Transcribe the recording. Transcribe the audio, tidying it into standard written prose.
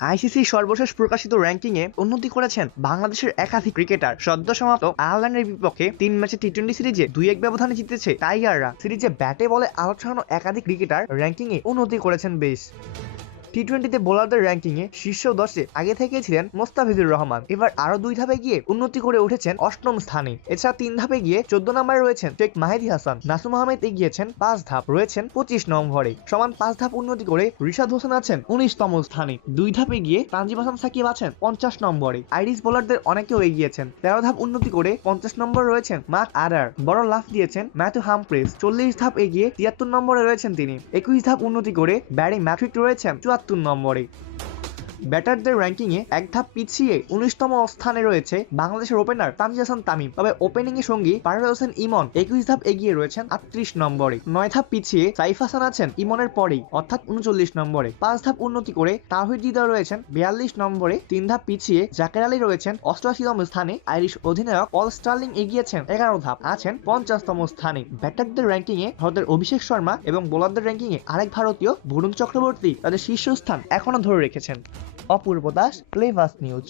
ICC সর্বশেষ প্রকাশিত র্যাঙ্কিংয়ে উন্নতি করেছেন বাংলাদেশের একাধিক ক্রিকেটার। সদ্য সমাপ্ত আয়ারল্যান্ডের বিপক্ষে 3 ম্যাচে টি-20 সিরিজে 2-1 ব্যবধানে জিতেছে টাইগাররা। সিরিজে ব্যাটে বলে আলোচনা ছড়ানো একাধিক ক্রিকেটার র্যাঙ্কিংয়ে উন্নতি করেছেন বেশ। টি-20তে বোলারদের র্যাঙ্কিংয়ে শীর্ষ 10-এ আগে থেকেই ছিলেন মোস্তাফিজুর রহমান। এবার আরো 2 ধাপে গিয়ে উন্নতি করে উঠেছেন 8ম স্থানে। এছাড়া 3 ধাপে গিয়ে 14 নম্বরে রয়েছেন শেখ মাহেদী হাসান। নাসুম আহমেদ এগিয়েছেন 5 ধাপ, রয়েছেন 25 নম্বরে। সমান 5 ধাপ উন্নতি করে রিশাদ হোসেন আছেন 19তম স্থানে। 2 ধাপে গিয়ে তানজিম হাসান সাকিব আছেন 50 নম্বরে। আইরিশ বোলারদের অনেকেও এগিয়েছেন। 13 ধাপ উন্নতি করে 50 নম্বরে রয়েছেন মার্ক আডার। বড় লাফ দিয়েছেন ম্যাথু হামফ্রিজ। 40 ধাপ এগিয়ে 73 নম্বরে রয়েছেন তিনি। 21 ধাপ উন্নতি করে ব্যারি ম্যাট্রিক রয়েছেন 74 নম্বরে। ব্যাটারদের র্যাঙ্কিংয়ে 1 ধাপ পিছিয়ে 19তম স্থানে রয়েছে বাংলাদেশের ওপেনার তানজিদ হাসান তামিম। তবে ওপেনিংয়ে সঙ্গী পারভেজ হোসেন ইমন 21 ধাপ এগিয়ে রয়েছেন 38 নম্বরে। 9 ধাপ পিছিয়ে সাইফ হাসান আছেন ইমনের পরেই, অর্থাৎ 39 নম্বরে। 5 ধাপ উন্নতি করে তাওহিদ হৃদয় রয়েছেন 42 নম্বরে। 3 ধাপ পিছিয়ে জাকের আলী রয়েছেন 88তম স্থানে। আইরিশ অধিনায়ক পল স্টার্লিং এগিয়েছেন 11 ধাপ, আছেন 50তম স্থানে। ব্যাটারদের র্যাঙ্কিংয়ে ভারতের অভিষেক শর্মা এবং বোলারদের র্যাঙ্কিংয়ে আরেক ভারতীয় বরুণ চক্রবর্তী তাদের শীর্ষস্থান এখনো ধরে রেখেছেন। অপূর্ব দাস, প্লেভাস নিউজ।